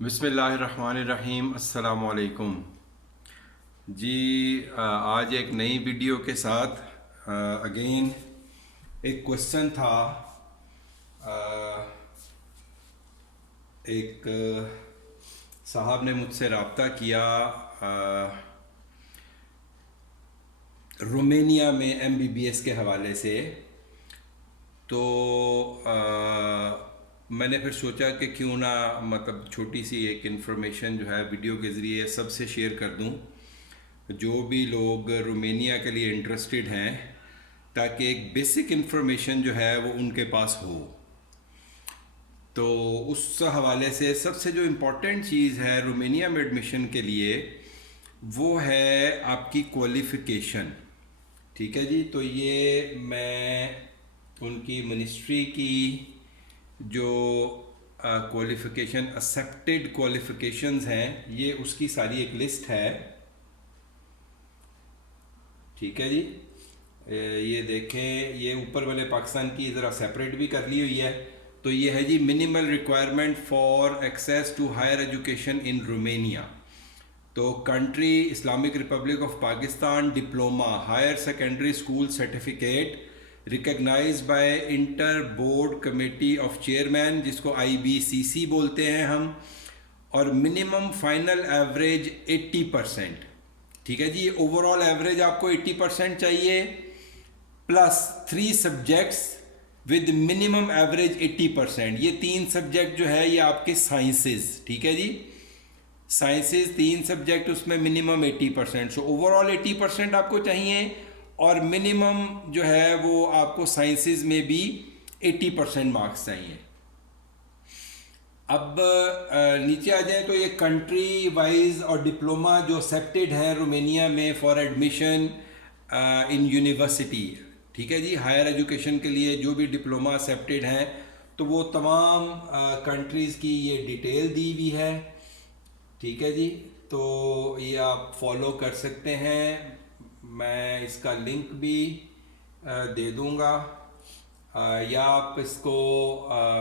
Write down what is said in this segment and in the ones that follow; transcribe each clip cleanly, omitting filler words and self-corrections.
بسم اللہ الرحمن الرحیم، السلام علیکم جی۔ آج ایک نئی ویڈیو کے ساتھ اگین ایک کوشچن تھا۔ ایک صاحب نے مجھ سے رابطہ کیا رومینیا میں MBBS کے حوالے سے، تو میں نے پھر سوچا کہ کیوں نہ چھوٹی سی ایک انفارمیشن جو ہے ویڈیو کے ذریعے سب سے شیئر کر دوں، جو بھی لوگ رومینیا کے لیے انٹرسٹڈ ہیں، تاکہ ایک بیسک انفارمیشن جو ہے وہ ان کے پاس ہو۔ تو اس حوالے سے سب سے جو امپورٹنٹ چیز ہے رومینیا میں ایڈمیشن کے لیے، وہ ہے آپ کی کوالیفیکیشن۔ ٹھیک ہے جی، تو یہ میں ان کی منسٹری کی جو کوالیفیکیشن ایکسیپٹیڈ کوالیفیکیشنز ہیں، یہ اس کی ساری ایک لسٹ ہے۔ ٹھیک ہے جی، یہ دیکھیں، یہ اوپر والے پاکستان کی ذرا سیپریٹ بھی کر لی ہوئی ہے۔ تو یہ ہے جی minimal requirement for access to higher education in Romania. تو country Islamic Republic of Pakistan, diploma higher secondary school certificate recognise by Inter Board Committee of chairman, جس کو IBCC بولتے ہیں ہم، اور منیمم فائنل ایوریج 80%۔ ٹھیک ہے جی، اوور آل ایوریج آپ کو 80% چاہیے، plus 3 subjects with minimum average 80%۔ یہ 3 سبجیکٹ جو ہے یہ آپ کے سائنسز، ٹھیک ہے جی، سائنسز 3 سبجیکٹ، اس میں منیمم 80%۔ سو اوور آل 80% آپ کو چاہیے، اور منیمم جو ہے وہ آپ کو سائنسز میں بھی 80% مارکس چاہیے۔ اب نیچے آ جائیں تو یہ کنٹری وائز اور ڈپلوما جو ایکسیپٹیڈ ہیں رومینیا میں فار ایڈمیشن ان یونیورسٹی، ٹھیک ہے جی، ہائر ایجوکیشن کے لیے جو بھی ڈپلوما ایکسیپٹیڈ ہیں، تو وہ تمام کنٹریز کی یہ ڈیٹیل دی ہوئی ہے۔ ٹھیک ہے جی، تو یہ آپ فالو کر سکتے ہیں، میں اس کا لنک بھی دے دوں گا، یا آپ اس کو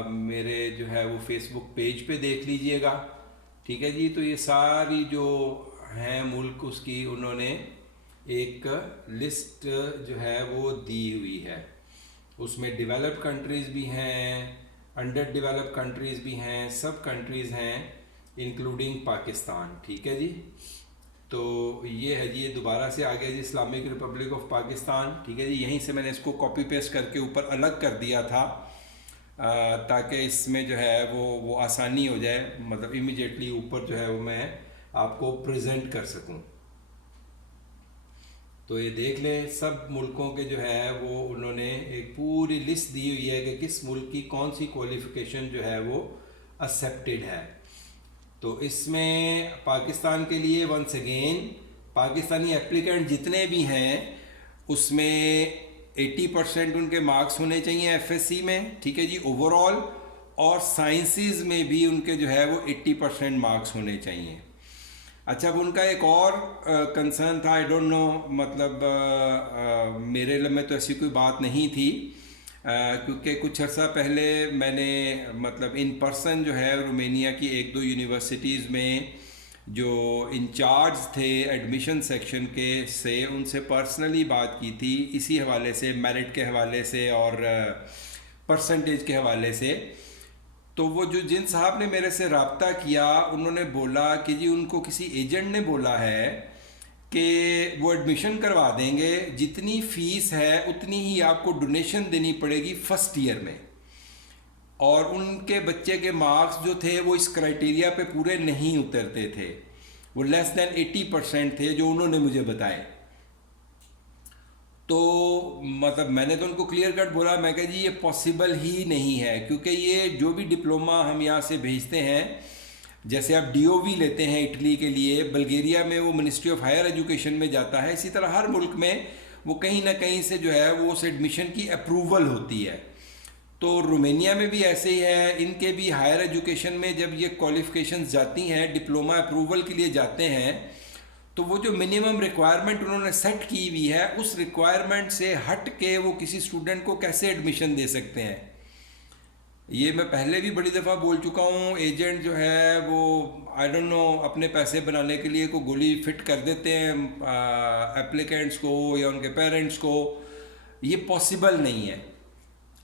میرے جو ہے وہ فیس بک پیج پہ دیکھ لیجئے گا۔ ٹھیک ہے جی، تو یہ ساری جو ہیں ملک، اس کی انہوں نے ایک لسٹ جو ہے وہ دی ہوئی ہے۔ اس میں ڈیولپڈ کنٹریز بھی ہیں، انڈر ڈیولپڈ کنٹریز بھی ہیں، سب کنٹریز ہیں انکلوڈنگ پاکستان۔ ٹھیک ہے جی، تو یہ ہے جی، یہ دوبارہ سے آگے جی اسلامک ریپبلک آف پاکستان۔ ٹھیک ہے جی، یہیں سے میں نے اس کو کاپی پیسٹ کر کے اوپر الگ کر دیا تھا، تاکہ اس میں جو ہے وہ آسانی ہو جائے، امیجیٹلی اوپر جو ہے وہ میں آپ کو پریزنٹ کر سکوں۔ تو یہ دیکھ لیں، سب ملکوں کے جو ہے وہ انہوں نے ایک پوری لسٹ دی ہوئی ہے کہ کس ملک کی کون سی کوالیفیکیشن جو ہے وہ ایکسیپٹیڈ ہے۔ تو اس میں پاکستان کے لیے ونس اگین پاکستانی اپلیکنٹ جتنے بھی ہیں، اس میں 80% ان کے مارکس ہونے چاہیے FSC میں، ٹھیک ہے جی، اوور آل، اور سائنسز میں بھی ان کے جو ہے وہ 80% مارکس ہونے چاہیے۔ اچھا، اب ان کا ایک اور کنسرن تھا، آئی ڈونٹ نو، میرے علم میں تو ایسی کوئی بات نہیں تھی، کیونکہ کچھ عرصہ پہلے میں نے ان پرسن جو ہے رومینیا کی 1-2 یونیورسٹیز میں جو انچارج تھے ایڈمیشن سیکشن کے سے ان سے پرسنلی بات کی تھی، اسی حوالے سے، میرٹ کے حوالے سے اور پرسنٹیج کے حوالے سے۔ تو وہ جن صاحب نے میرے سے رابطہ کیا، انہوں نے بولا کہ جی ان کو کسی ایجنٹ نے بولا ہے کہ وہ ایڈمیشن کروا دیں گے، جتنی فیس ہے اتنی ہی آپ کو ڈونیشن دینی پڑے گی فرسٹ ایئر میں، اور ان کے بچے کے مارکس جو تھے وہ اس کرائٹیریا پہ پورے نہیں اترتے تھے، وہ لیس دین 80% تھے جو انہوں نے مجھے بتائے۔ تو میں نے تو ان کو کلیئر کٹ بولا، میں کہا جی یہ پاسبل ہی نہیں ہے، کیونکہ یہ جو بھی ڈپلوما ہم یہاں سے بھیجتے ہیں، جیسے آپ DOV لیتے ہیں اٹلی کے لیے، بلگیریا میں وہ منسٹری آف ہائر ایجوکیشن میں جاتا ہے، اسی طرح ہر ملک میں وہ کہیں نہ کہیں سے جو ہے وہ اس ایڈمیشن کی اپروول ہوتی ہے۔ تو رومینیا میں بھی ایسے ہی ہے، ان کے بھی ہائر ایجوکیشن میں جب یہ کوالیفیکیشنز جاتی ہیں، ڈپلوما اپروول کے لیے جاتے ہیں، تو وہ جو منیمم ریکوائرمنٹ انہوں نے سیٹ کی ہوئی ہے، اس ریکوائرمنٹ سے ہٹ کے وہ کسی اسٹوڈنٹ کو کیسے ایڈمیشن دے سکتے ہیں؟ یہ میں پہلے بھی بڑی دفعہ بول چکا ہوں، ایجنٹ جو ہے وہ آئی ڈونٹ نو اپنے پیسے بنانے کے لیے کوئی گولی فٹ کر دیتے ہیں اپلیکینٹس کو یا ان کے پیرنٹس کو. یہ پاسبل نہیں ہے.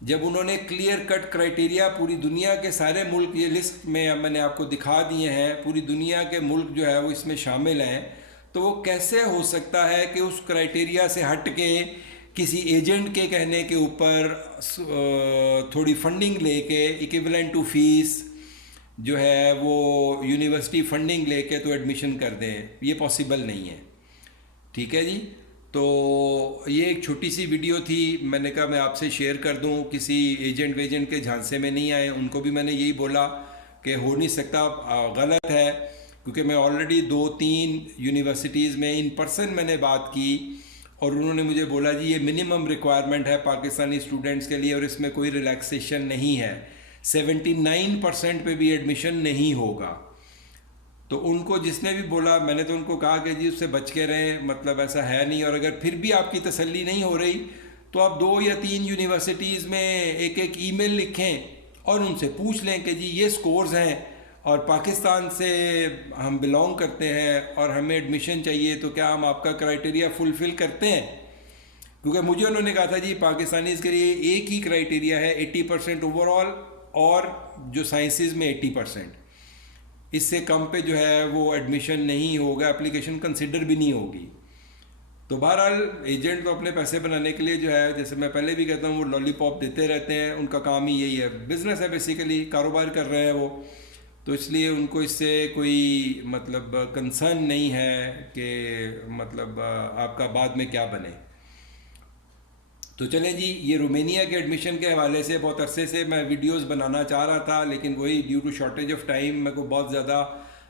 جب انہوں نے کلیئر کٹ کرائٹیریا پوری دنیا کے سارے ملک، یہ لسٹ میں نے آپ کو دکھا دیے ہیں، پوری دنیا کے ملک جو ہے وہ اس میں شامل ہیں، تو وہ کیسے ہو سکتا ہے کہ اس کرائٹیریا سے ہٹ کے کسی ایجنٹ کے کہنے کے اوپر تھوڑی فنڈنگ لے کے ایکویولنٹ ٹو فیس جو ہے وہ یونیورسٹی فنڈنگ لے کے تو ایڈمیشن کر دیں؟ یہ پاسبل نہیں ہے. ٹھیک ہے جی. تو یہ ایک چھوٹی سی ویڈیو تھی، میں نے کہا میں آپ سے شیئر کر دوں. کسی ایجنٹ ویجنٹ کے جھانسے میں نہیں آئے. ان کو بھی میں نے یہی بولا کہ ہو نہیں سکتا، غلط ہے، کیونکہ میں آلریڈی 2-3 یونیورسٹیز میں ان پرسن میں نے بات کی، اور انہوں نے مجھے بولا جی یہ منیمم ریکوائرمنٹ ہے پاکستانی اسٹوڈنٹس کے لیے اور اس میں کوئی ریلیکسیشن نہیں ہے، 79% پہ بھی ایڈمیشن نہیں ہوگا. تو ان کو جس نے بھی بولا، میں نے تو ان کو کہا کہ جی اس سے بچ کے رہیں، مطلب ایسا ہے نہیں. اور اگر پھر بھی آپ کی تسلی نہیں ہو رہی تو آپ 2 یا 3 یونیورسٹیز میں ایک ای میل لکھیں اور ان سے پوچھ لیں کہ جی یہ سکورز ہیں اور پاکستان سے ہم بلونگ کرتے ہیں اور ہمیں ایڈمیشن چاہیے، تو کیا ہم آپ کا کرائٹیریا فلفل کرتے ہیں؟ کیونکہ مجھے انہوں نے کہا تھا جی پاکستانیز کے لیے ایک ہی کرائٹیریا ہے 80% اوور آل، اور جو سائنسز میں 80%. اس سے کم پہ جو ہے وہ ایڈمیشن نہیں ہوگا، اپلیکیشن کنسیڈر بھی نہیں ہوگی. تو بہرحال ایجنٹ تو اپنے پیسے بنانے کے لیے جو ہے، جیسے میں پہلے بھی کہتا ہوں، وہ لالی پاپ دیتے رہتے ہیں. ان کا کام ہی یہی ہے، بزنس ہے بیسیکلی، کاروبار کر رہے ہیں وہ. تو اس لیے ان کو اس سے کوئی مطلب کنسرن نہیں ہے کہ مطلب آپ کا بعد میں کیا بنے. تو چلیں جی، یہ رومینیا کے ایڈمیشن کے حوالے سے بہت عرصے سے میں ویڈیوز بنانا چاہ رہا تھا، لیکن وہی due to shortage of time میں کو بہت زیادہ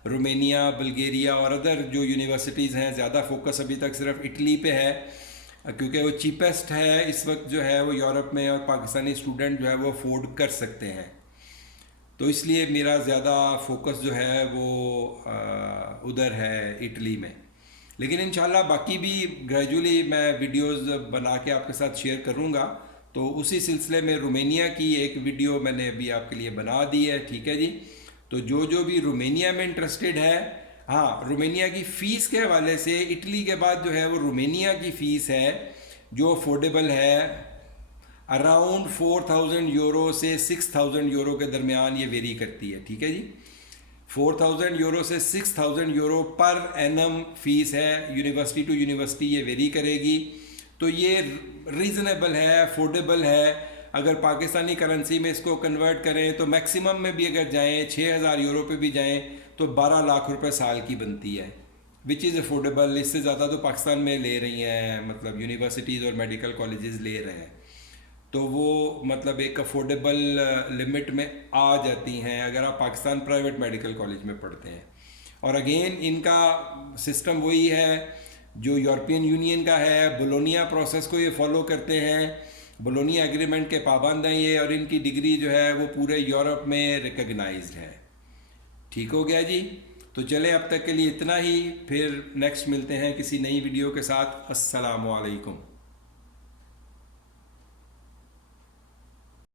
رومینیا، بلگیریا اور ادر جو یونیورسٹیز ہیں، زیادہ فوکس ابھی تک صرف اٹلی پہ ہے، کیونکہ وہ چیپسٹ ہے اس وقت جو ہے وہ یورپ میں، اور پاکستانی اسٹوڈنٹ جو ہے وہ افورڈ کر سکتے ہیں. تو اس لیے میرا زیادہ فوکس جو ہے وہ ادھر ہے، اٹلی میں. لیکن انشاءاللہ باقی بھی گریجولی میں ویڈیوز بنا کے آپ کے ساتھ شیئر کروں گا. تو اسی سلسلے میں رومینیا کی ایک ویڈیو میں نے ابھی آپ کے لیے بنا دی ہے. ٹھیک ہے جی. تو جو بھی رومینیا میں انٹرسٹڈ ہے، ہاں، رومینیا کی فیس کے حوالے سے اٹلی کے بعد جو ہے وہ رومینیا کی فیس ہے جو افورڈیبل ہے، اراؤنڈ 4,000 یورو سے 6,000 یورو کے درمیان یہ ویری کرتی ہے. ٹھیک ہے جی. 4,000 یورو سے 6,000 یورو پر اینم فیس ہے، یونیورسٹی ٹو یونیورسٹی یہ ویری کرے گی. تو یہ ریزنیبل ہے، افورڈیبل ہے. اگر پاکستانی کرنسی میں اس کو کنورٹ کریں تو میکسیمم میں بھی اگر جائیں 6,000 یورو پہ بھی جائیں تو 12 لاکھ روپے سال کی بنتی ہے، وچ از افورڈیبل. اس سے زیادہ تو پاکستان میں لے رہی ہیں، مطلب یونیورسٹیز اور میڈیکل کالجز لے رہے ہیں. تو وہ مطلب ایک افورڈیبل لمٹ میں آ جاتی ہیں اگر آپ پاکستان پرائیویٹ میڈیکل کالج میں پڑھتے ہیں. اور اگین ان کا سسٹم وہی ہے جو یورپین یونین کا ہے، بولونیا پروسیس کو یہ فالو کرتے ہیں، بولونیا ایگریمنٹ کے پابند ہیں یہ، اور ان کی ڈگری جو ہے وہ پورے یورپ میں ریکگنائزڈ ہے. ٹھیک ہو گیا جی. تو چلیں اب تک کے لیے اتنا ہی، پھر نیکسٹ ملتے ہیں کسی نئی ویڈیو کے ساتھ. السلام علیکم.